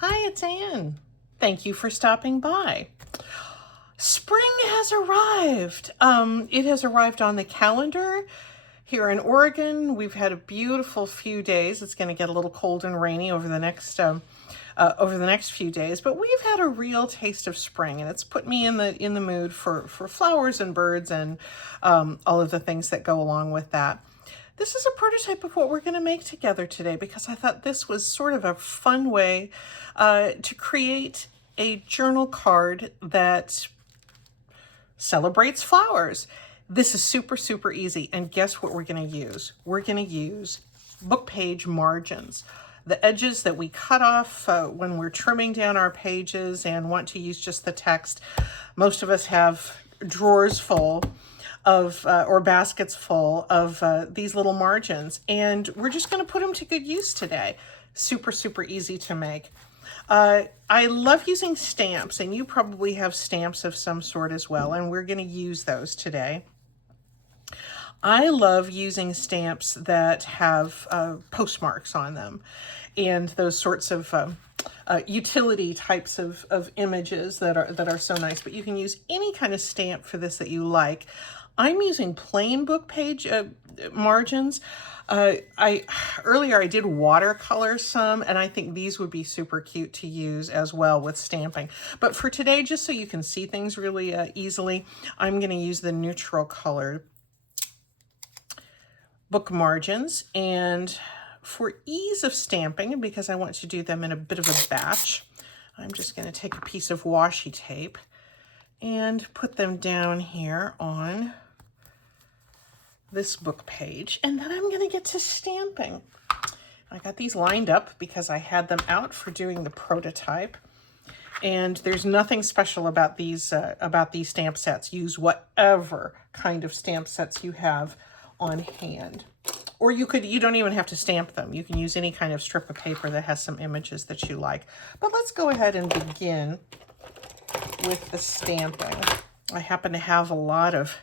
Hi, it's Anne. Thank you for stopping by. Spring has arrived. It has arrived on the calendar here in Oregon. We've had a beautiful few days. It's going to get a little cold and rainy over the next few days, but we've had a real taste of spring, and it's put me in the mood for flowers and birds and all of the things that go along with that. This is a prototype of what we're going to make together today because I thought this was sort of a fun way to create a journal card that celebrates flowers. This is super, super easy. And guess what we're going to use? We're going to use book page margins. The edges that we cut off when we're trimming down our pages and want to use just the text. Most of us have drawers full of or baskets full of these little margins, and we're just going to put them to good use today. Super, super easy to make. I love using stamps, and you probably have stamps of some sort as well, and we're going to use those today. I love using stamps that have postmarks on them and those sorts of utility types of images that are so nice. But you can use any kind of stamp for this that you like. I'm using plain book page margins. Earlier I did watercolor some, and I think these would be super cute to use as well with stamping. But for today, just so you can see things really easily, I'm going to use the neutral color book margins. And for ease of stamping, because I want to do them in a bit of a batch, I'm just going to take a piece of washi tape and put them down here on this book page, and then I'm going to get to stamping. I got these lined up because I had them out for doing the prototype, and there's nothing special about these stamp sets. Use whatever kind of stamp sets you have on hand, or you don't even have to stamp them. You can use any kind of strip of paper that has some images that you like. But let's go ahead and begin with the stamping. I happen to have a lot of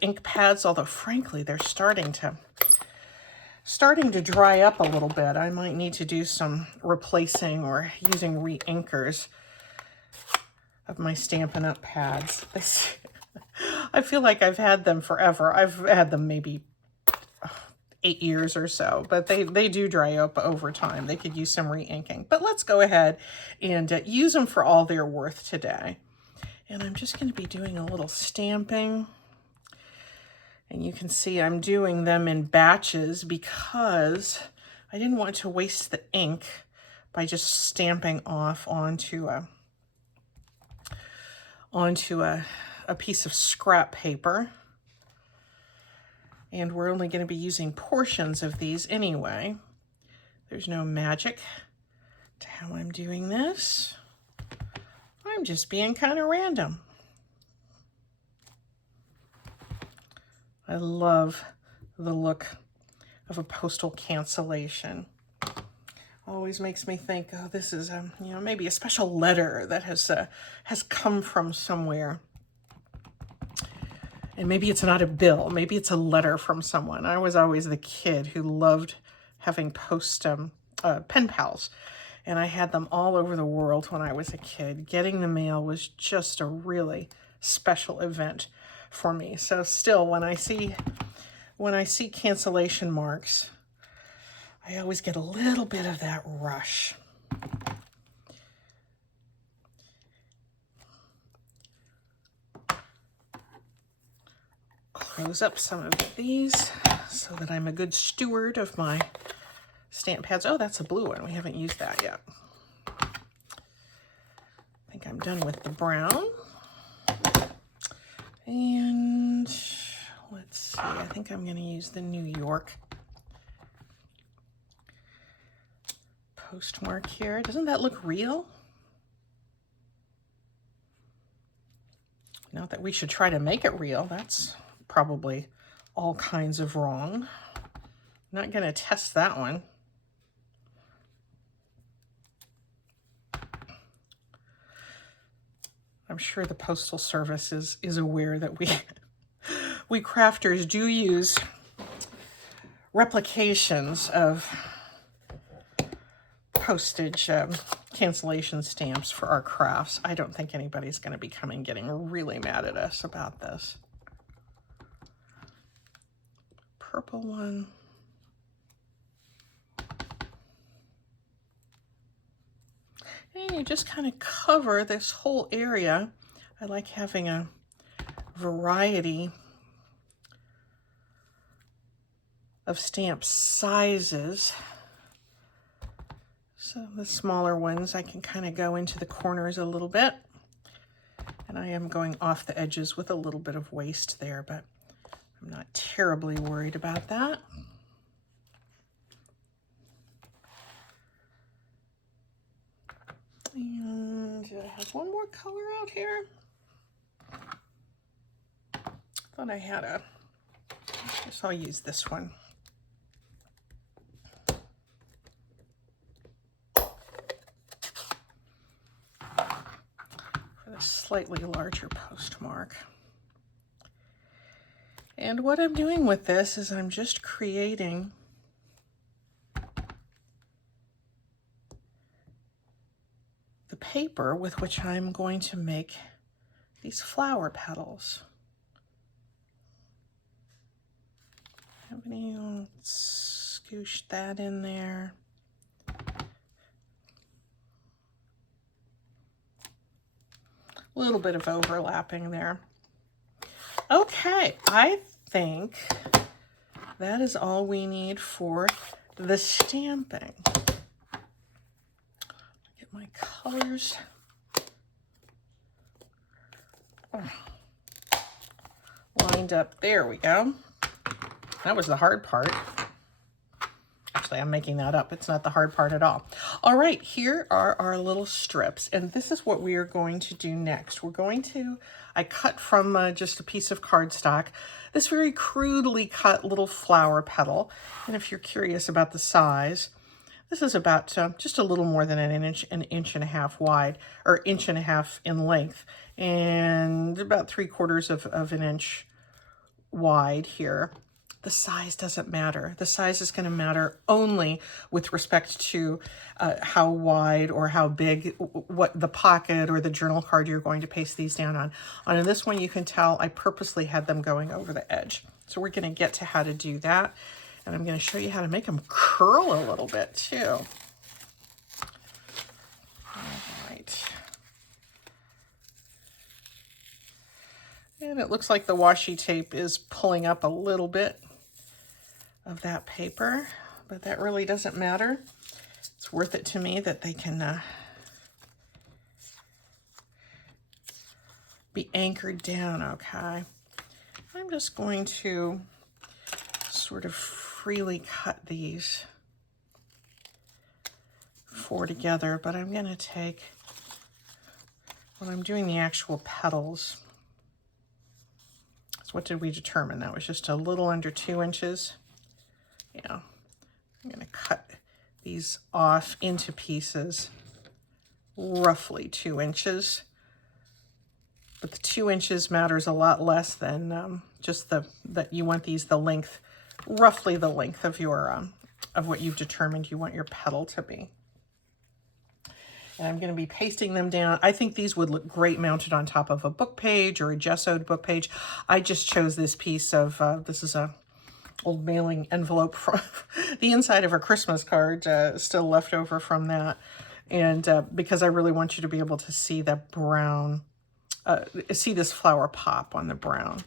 ink pads, although frankly they're starting to dry up a little bit. I might need to do some replacing or using re-inkers of my Stampin' Up! Pads. I feel like I've had them forever. I've had them maybe 8 years or so, but they do dry up over time. They could use some re-inking. But let's go ahead and use them for all they're worth today. And I'm just going to be doing a little stamping. And you can see I'm doing them in batches because I didn't want to waste the ink by just stamping off onto a piece of scrap paper. And we're only going to be using portions of these anyway. There's no magic to how I'm doing this. I'm just being kind of random. I love the look of a postal cancellation. Always makes me think, oh, this is maybe a special letter that has come from somewhere. And maybe it's not a bill, maybe it's a letter from someone. I was always the kid who loved having pen pals. And I had them all over the world when I was a kid. Getting the mail was just a really special event for me. So still, when I see cancellation marks, I always get a little bit of that rush. Close up some of these so that I'm a good steward of my stamp pads. Oh, that's a blue one. We haven't used that yet. I think I'm done with the brown. And let's see, I think I'm going to use the New York postmark here. Doesn't that look real? Not that we should try to make it real. That's probably all kinds of wrong. I'm not going to test that one. I'm sure the Postal Service is aware that we crafters do use replications of postage cancellation stamps for our crafts. I don't think anybody's going to be coming getting really mad at us about this. Purple one. And you just kind of cover this whole area. I like having a variety of stamp sizes. So the smaller ones, I can kind of go into the corners a little bit. And I am going off the edges with a little bit of waste there, but I'm not terribly worried about that. And I have one more color out here. Thought I had I guess I'll use this one. For the slightly larger postmark. And what I'm doing with this is I'm just creating the paper with which I'm going to make these flower petals. Scoosh that in there. A little bit of overlapping there. Okay, I think that is all we need for the stamping. Get my colors. Lined up. There we go. That was the hard part. Actually, I'm making that up. It's not the hard part at all. All right, here are our little strips, and this is what we are going to do next. We're going to, I cut from just a piece of cardstock, this very crudely cut little flower petal. And if you're curious about the size, this is about just a little more than an inch and a half wide, or inch and a half in length, and about 3/4 of an inch wide here. The size doesn't matter. The size is going to matter only with respect to how wide or how big, what the pocket or the journal card you're going to paste these down on. On this one, you can tell I purposely had them going over the edge. So we're going to get to how to do that. And I'm going to show you how to make them curl a little bit too. All right. And it looks like the washi tape is pulling up a little bit of that paper, but that really doesn't matter. It's worth it to me that they can be anchored down, okay? I'm just going to sort of freely cut these 4 together, but I'm going to take, when I'm doing the actual petals, so what did we determine? That was just a little under 2 inches. Yeah, I'm going to cut these off into pieces, roughly 2 inches. But the 2 inches matters a lot less than just that you want these the length, roughly the length of your of what you've determined you want your petal to be. And I'm going to be pasting them down. I think these would look great mounted on top of a book page or a gessoed book page. I just chose this piece of this is a old mailing envelope from the inside of a Christmas card, still left over from that. And because I really want you to be able to see that brown, see this flower pop on the brown.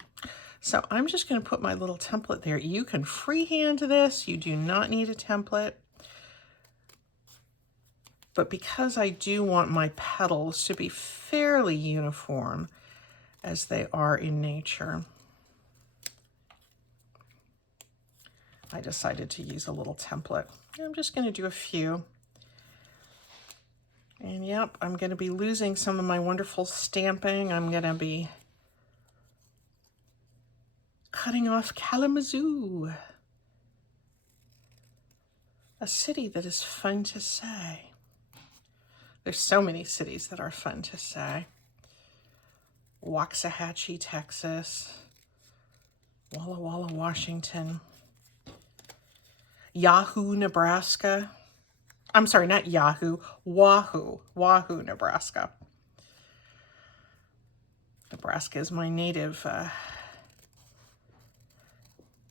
So I'm just going to put my little template there. You can freehand this. You do not need a template. But because I do want my petals to be fairly uniform as they are in nature, I decided to use a little template. I'm just going to do a few. And yep, I'm going to be losing some of my wonderful stamping. I'm going to be cutting off Kalamazoo, a city that is fun to say. There's so many cities that are fun to say. Waxahachie, Texas. Walla Walla, Washington. Yahoo, Nebraska. I'm sorry, not Yahoo, Wahoo, Nebraska. Nebraska is my native,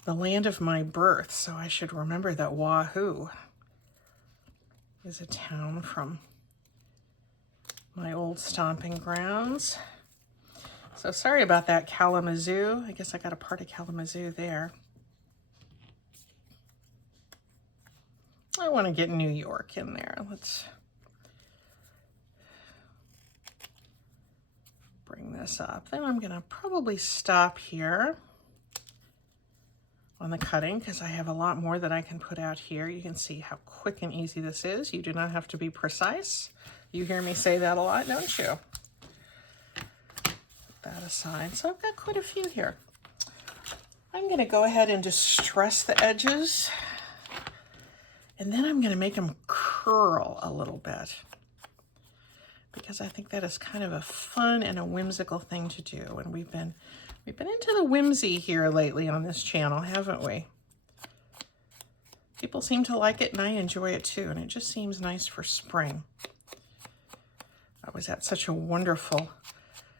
the land of my birth, so I should remember that Wahoo is a town from my old stomping grounds. So sorry about that, Kalamazoo. I guess I got a part of Kalamazoo there. I want to get New York in there. Let's bring this up. Then I'm going to probably stop here on the cutting because I have a lot more that I can put out here. You can see how quick and easy this is. You do not have to be precise. You hear me say that a lot, don't you? Put that aside. So I've got quite a few here. I'm going to go ahead and distress the edges, and then I'm going to make them curl a little bit because I think that is kind of a fun and a whimsical thing to do. And we've been into the whimsy here lately on this channel, haven't we? People seem to like it and I enjoy it too, and it just seems nice for spring. I was at such a wonderful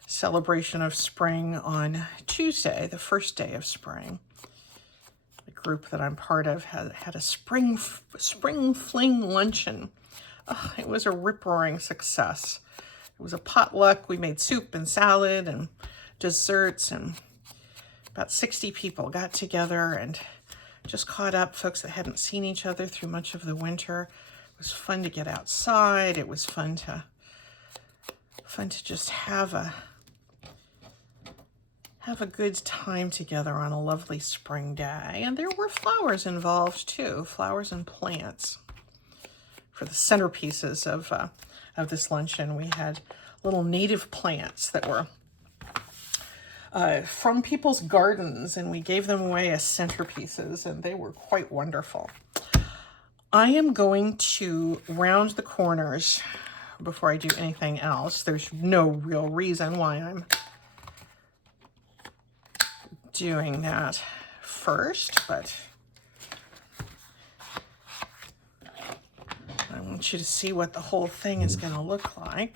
celebration of spring on Tuesday, the first day of spring. The group that I'm part of had a spring fling luncheon. Oh, it was a rip-roaring success. It was a potluck. We made soup and salad and desserts, and about 60 people got together and just caught up, folks that hadn't seen each other through much of the winter. It was fun to get outside. It was fun to just have a good time together on a lovely spring day. And there were flowers involved too, flowers and plants. For the centerpieces of this luncheon, we had little native plants that were from people's gardens, and we gave them away as centerpieces, and they were quite wonderful. I am going to round the corners before I do anything else. There's no real reason why I'm doing that first, but I want you to see what the whole thing is going to look like.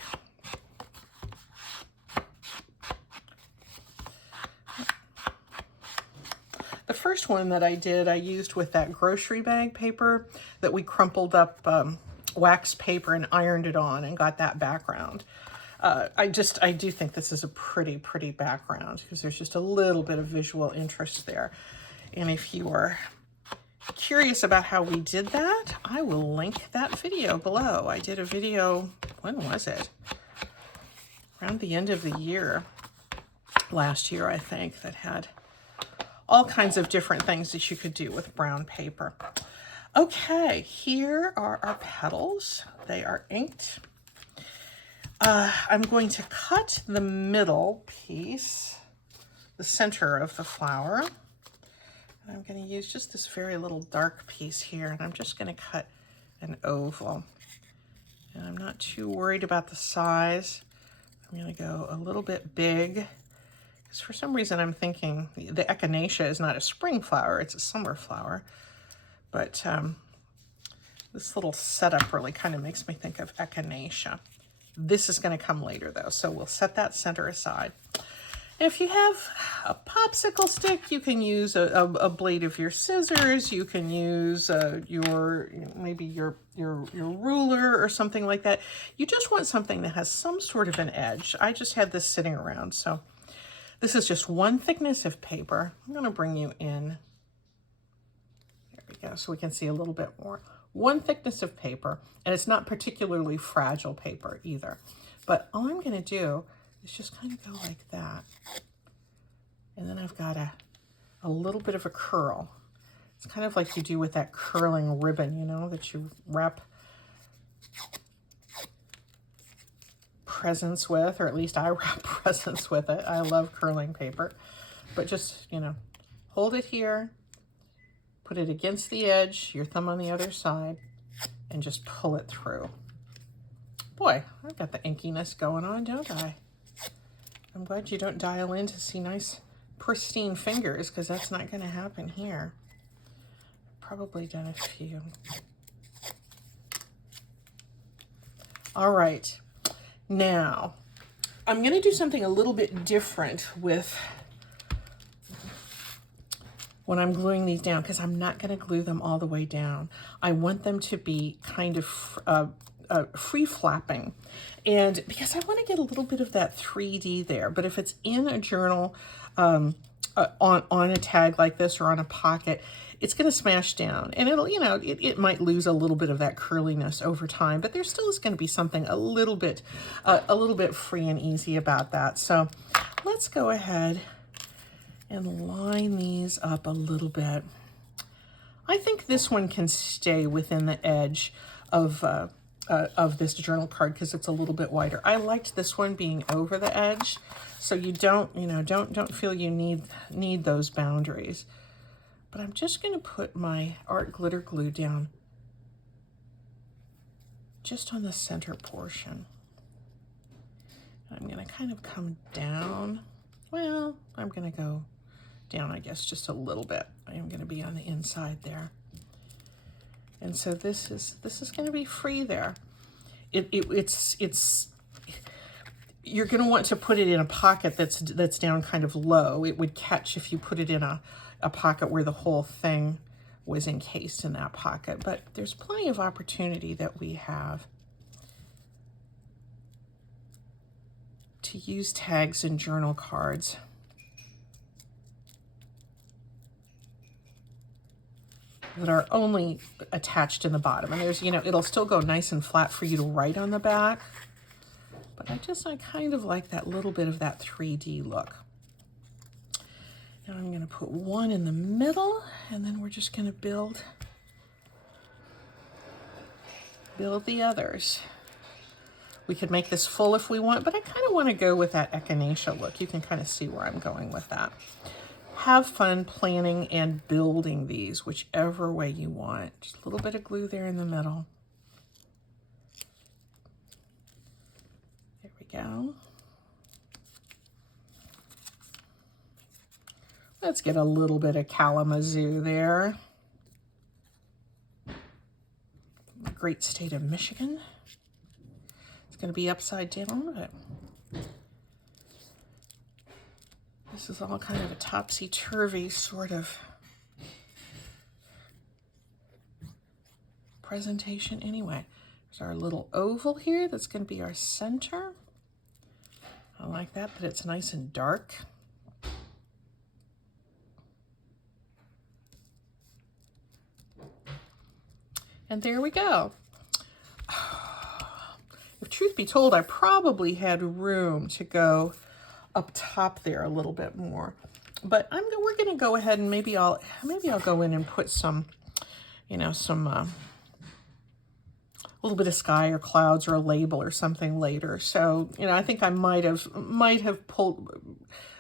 The first one that I did, I used with that grocery bag paper that we crumpled up wax paper and ironed it on and got that background. I do think this is a pretty background because there's just a little bit of visual interest there. And if you are curious about how we did that, I will link that video below. I did a video, when was it? Around the end of the year, last year, I think, that had all kinds of different things that you could do with brown paper. Okay, here are our petals. They are inked. I'm going to cut the middle piece, the center of the flower. And I'm going to use just this very little dark piece here, and I'm just going to cut an oval. And I'm not too worried about the size. I'm going to go a little bit big, because for some reason I'm thinking the echinacea is not a spring flower, it's a summer flower. But this little setup really kind of makes me think of echinacea. This is going to come later though, so we'll set that center aside. If you have a popsicle stick, you can use a blade of your scissors. You can use maybe your ruler or something like that. You just want something that has some sort of an edge. I just had this sitting around, so this is just one thickness of paper. I'm going to bring you in. There we go, so we can see a little bit more. One thickness of paper, and it's not particularly fragile paper either. But all I'm going to do is just kind of go like that. And then I've got a little bit of a curl. It's kind of like you do with that curling ribbon, you know, that you wrap presents with, or at least I wrap presents with it. I love curling paper. But just, you know, hold it here, put it against the edge, your thumb on the other side, and just pull it through. Boy, I've got the inkiness going on, don't I? I'm glad you don't dial in to see nice, pristine fingers, because that's not going to happen here. I've probably done a few. All right, now I'm going to do something a little bit different with when I'm gluing these down, because I'm not going to glue them all the way down. I want them to be kind of free flapping, and because I want to get a little bit of that 3D there. But if it's in a journal, on a tag like this or on a pocket, it's going to smash down, and it'll, you know, it might lose a little bit of that curliness over time, but there still is going to be something a little bit free and easy about that. So let's go ahead and line these up a little bit. I think this one can stay within the edge of this journal card because it's a little bit wider. I liked this one being over the edge, so you don't, you know, don't feel you need those boundaries. But I'm just going to put my art glitter glue down just on the center portion. I'm going to kind of come down. Well, I'm going to go down, I guess, just a little bit. I am going to be on the inside there. And so this is going to be free there. It's you're going to want to put it in a pocket that's down kind of low. It would catch if you put it in a pocket where the whole thing was encased in that pocket. But there's plenty of opportunity that we have to use tags in journal cards. That are only attached in the bottom. And there's, you know, it'll still go nice and flat for you to write on the back. But I kind of like that little bit of that 3D look. Now I'm going to put one in the middle, and then we're just going to build the others. We could make this full if we want, but I kind of want to go with that echinacea look. You can kind of see where I'm going with that. Have fun planning and building these, whichever way you want. Just a little bit of glue there in the middle. There we go. Let's get a little bit of Kalamazoo there. The great state of Michigan. It's going to be upside down, but this is all kind of a topsy-turvy sort of presentation anyway. There's our little oval here that's going to be our center. I like that it's nice and dark. And there we go. If truth be told, I probably had room to go up top there a little bit more, but we're going to go ahead and maybe I'll go in and put some, you know, a little bit of sky or clouds or a label or something later. So, you know, I think I might have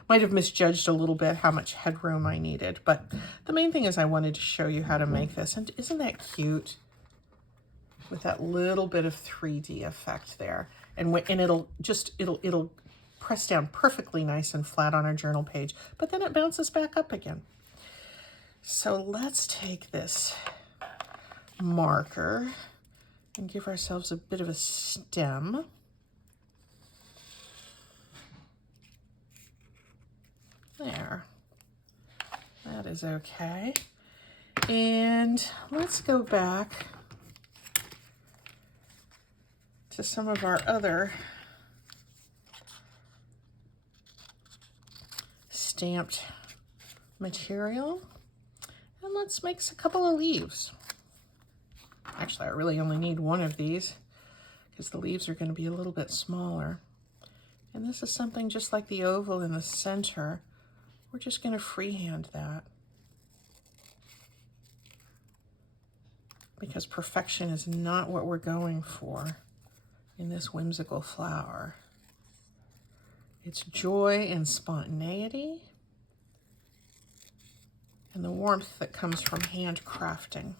misjudged a little bit how much headroom I needed, but the main thing is I wanted to show you how to make this. And isn't that cute? With that little bit of 3D effect there, and it'll press down perfectly nice and flat on our journal page, but then it bounces back up again. So let's take this marker and give ourselves a bit of a stem. There. That is okay. And let's go back to some of our other stamped material, and let's make a couple of leaves. Actually, I really only need one of these because the leaves are going to be a little bit smaller. And this is something just like the oval in the center. We're just going to freehand that because perfection is not what we're going for in this whimsical flower. It's joy and spontaneity and the warmth that comes from handcrafting.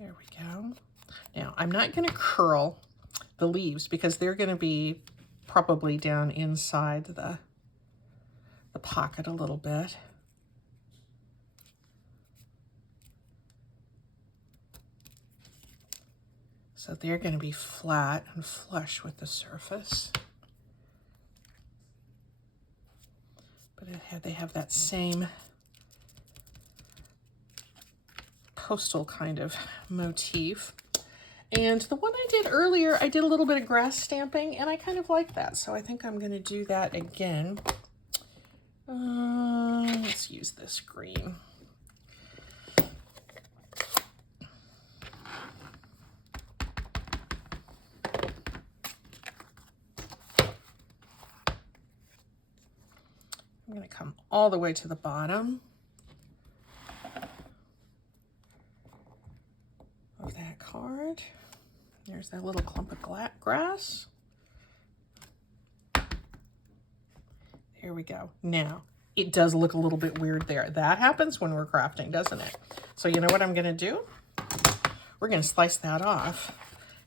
There we go. Now, I'm not going to curl the leaves because they're going to be probably down inside the pocket a little bit. So they're going to be flat and flush with the surface. But they have that same postal kind of motif. And the one I did earlier, I did a little bit of grass stamping, and I kind of like that. So I think I'm going to do that again. Let's use this green. I'm going to come all the way to the bottom of that card. There's that little clump of grass. Here we go. Now, it does look a little bit weird there. That happens when we're crafting, doesn't it? So you know what I'm going to do? We're going to slice that off,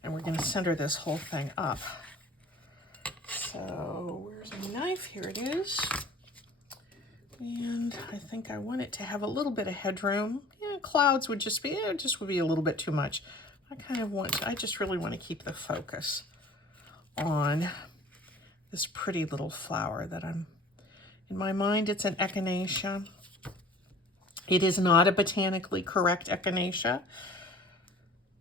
and we're going to center this whole thing up. So where's my knife? Here it is. And I think I want it to have a little bit of headroom. Yeah, clouds would just be, it just would be a little bit too much. I just really want to keep the focus on this pretty little flower that in my mind, it's an echinacea. It is not a botanically correct echinacea.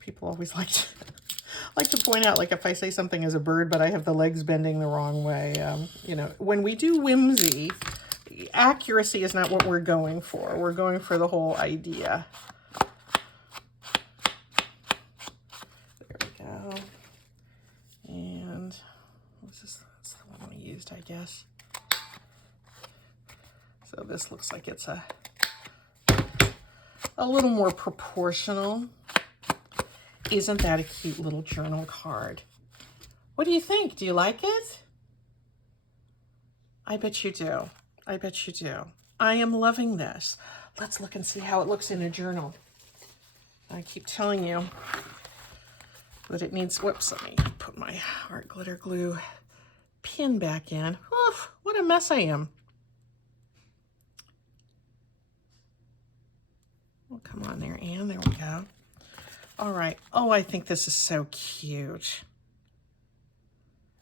People always like to point out, like if I say something is a bird, but I have the legs bending the wrong way. You know, when we do whimsy, accuracy is not what we're going for. We're going for the whole idea. There we go. And what's this? That's the one we used, I guess. So this looks like it's a little more proportional. Isn't that a cute little journal card? What do you think? Do you like it? I bet you do. I bet you do. I am loving this. Let's look and see how it looks in a journal. I keep telling you that it needs, whoops, let me put my art glitter glue pin back in. Oof, what a mess I am. Oh, come on there, Anne. There we go. All right. Oh, I think this is so cute.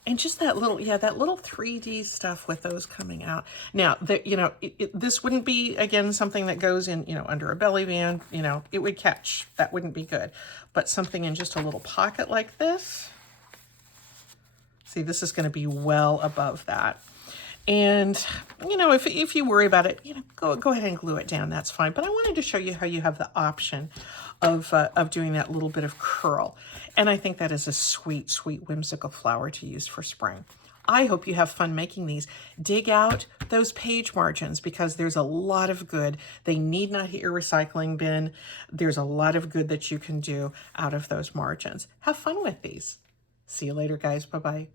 And just that little, yeah, that little 3D stuff with those coming out. Now, you know, this wouldn't be, again, something that goes in, you know, under a belly band, you know, it would catch. That wouldn't be good. But something in just a little pocket like this. See, this is going to be well above that. And, you know, if you worry about it, you know, go ahead and glue it down. That's fine. But I wanted to show you how you have the option of doing that little bit of curl. And I think that is a sweet, sweet, whimsical flower to use for spring. I hope you have fun making these. Dig out those page margins because there's a lot of good. They need not hit your recycling bin. There's a lot of good that you can do out of those margins. Have fun with these. See you later, guys. Bye-bye.